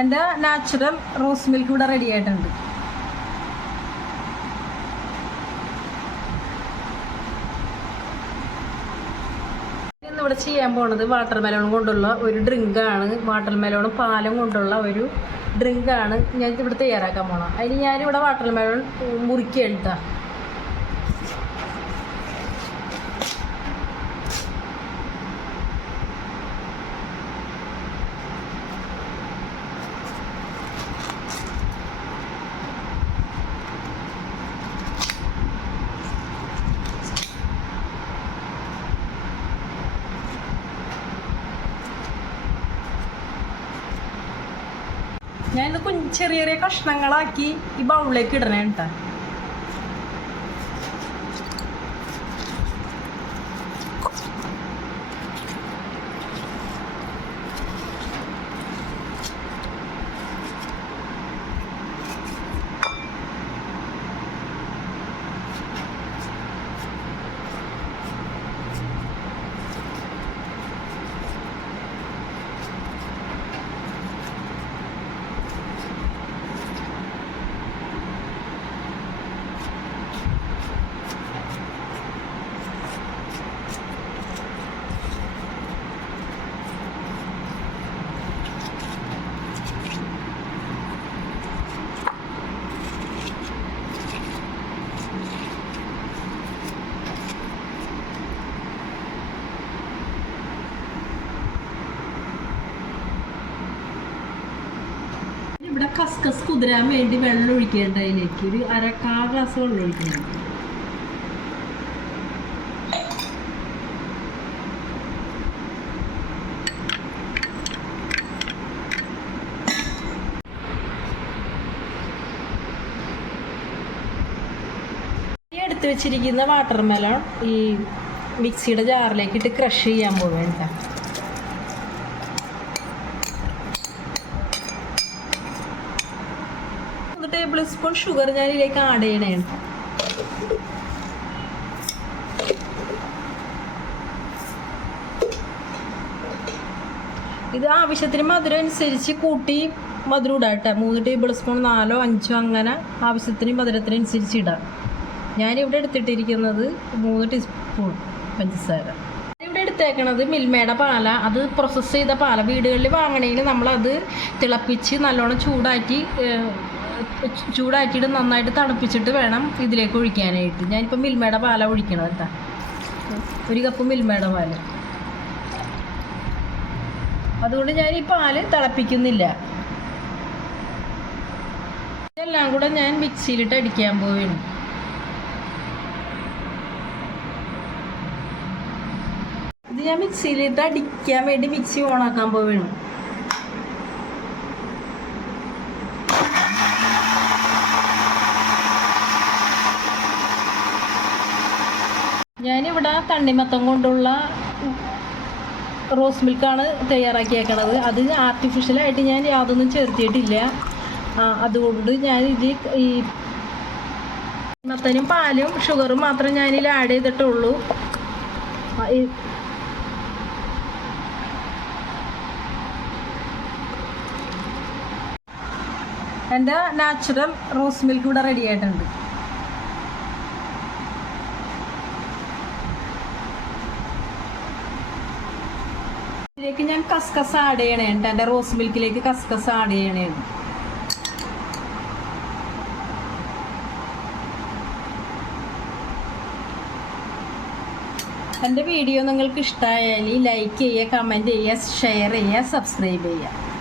എൻ്റെ natural rose milk ഇവിടെ ready ആയിട്ടുണ്ട്. ഇന്നിവിടെ ചെയ്യാൻ പോണത് വാട്ടർ മെലോൺ കൊണ്ടുള്ള ഒരു ഡ്രിങ്കാണ്. വാട്ടർ മെലോണും പാലും കൊണ്ടുള്ള ഒരു ഡ്രിങ്കാണ് ഞാൻ ഇവിടെ തയ്യാറാക്കാൻ പോണം. അതിന് ഞാനിവിടെ വാട്ടർ മെലോൺ മുറുക്കി എടുത്താ. ഞാനിത് ചെറിയ ചെറിയ കഷ്ണങ്ങളാക്കി ഈ ബൗളിലേക്ക് ഇടണേ കേട്ടോ. ഇവിടെ കസ്കസ് കുതിരാൻ വേണ്ടി വെള്ളം ഒഴിക്കേണ്ട. അതിലേക്ക് ഒരു അരക്കാ ഗ്ലാസ് വെള്ളം ഒഴിക്കണം. എടുത്തു വെച്ചിരിക്കുന്ന വാട്ടർ മെലോൺ ഈ മിക്സിയുടെ ജാറിലേക്ക് ഇട്ട് ക്രഷ് ചെയ്യാൻ പോവേണ്ട. ടേബിൾ സ്പൂൺ ഷുഗർ ഞാൻ ഇതിലേക്ക് ആഡ് ചെയ്യണേ. ഇത് ആവശ്യത്തിന് മധുരം അനുസരിച്ച് കൂട്ടി മധുരം ഇടാം കേട്ടോ. 3 ടേബിൾ സ്പൂൺ 4 5 അങ്ങനെ ആവശ്യത്തിന് മധുരത്തിനനുസരിച്ച് ഇടാം. ഞാനിവിടെ എടുത്തിട്ടിരിക്കുന്നത് 3 ടീസ്പൂൺ പഞ്ചസാര. ഇവിടെ എടുത്തേക്കണത് മിൽമയുടെ പാല. അത് പ്രോസസ്സ് ചെയ്ത പാല. വീടുകളിൽ വാങ്ങണമെങ്കിൽ നമ്മളത് തിളപ്പിച്ച് നല്ലോണം ചൂടാക്കിയിട്ട് നന്നായിട്ട് തണുപ്പിച്ചിട്ട് വേണം ഇതിലേക്ക് ഒഴിക്കാനായിട്ട്. ഞാനിപ്പോൾ മിൽമയുടെ പാല ഒഴിക്കണം കേട്ടോ. 1 കപ്പ് മിൽമയുടെ പാല്. അതുകൊണ്ട് ഞാൻ ഈ പാല് തിളപ്പിക്കുന്നില്ല. ഇതെല്ലാം കൂടെ ഞാൻ മിക്സിയിലിട്ട് അടിക്കാൻ പോവുകയാണ്. ഇത് ഞാൻ മിക്സിയിലിട്ട് അടിക്കാൻ വേണ്ടി മിക്സി ഓണാക്കാൻ പോവുകയാണ്. ഞാനിവിടെ തണ്ണിമത്തം കൊണ്ടുള്ള റോസ് മിൽക്കാണ് തയ്യാറാക്കിയേക്കണത്. അത് ആർട്ടിഫിഷ്യലായിട്ട് ഞാൻ യാതൊന്നും ചേർത്തിയിട്ടില്ല. അതുകൊണ്ട് ഞാനിത് ഈ മത്തനും പാലും ഷുഗറും മാത്രം ഞാനിതിൽ ആഡ് ചെയ്തിട്ടുള്ളൂ. എൻ്റെ നാച്ചുറൽ റോസ് മിൽക്ക് ഇവിടെ റെഡി ആയിട്ടുണ്ട്. ഇതിലേക്ക് ഞാൻ കസ്കസ് ആഡ് ചെയ്യണേ. എൻ്റെ റോസ് മിൽക്കിലേക്ക് കസ്കസ് ആഡ് ചെയ്യണേ. എൻ്റെ വീഡിയോ നിങ്ങൾക്ക് ഇഷ്ടമായാൽ ലൈക്ക് ചെയ്യുക, കമൻറ്റ് ചെയ്യുക, ഷെയർ ചെയ്യുക, സബ്സ്ക്രൈബ് ചെയ്യുക.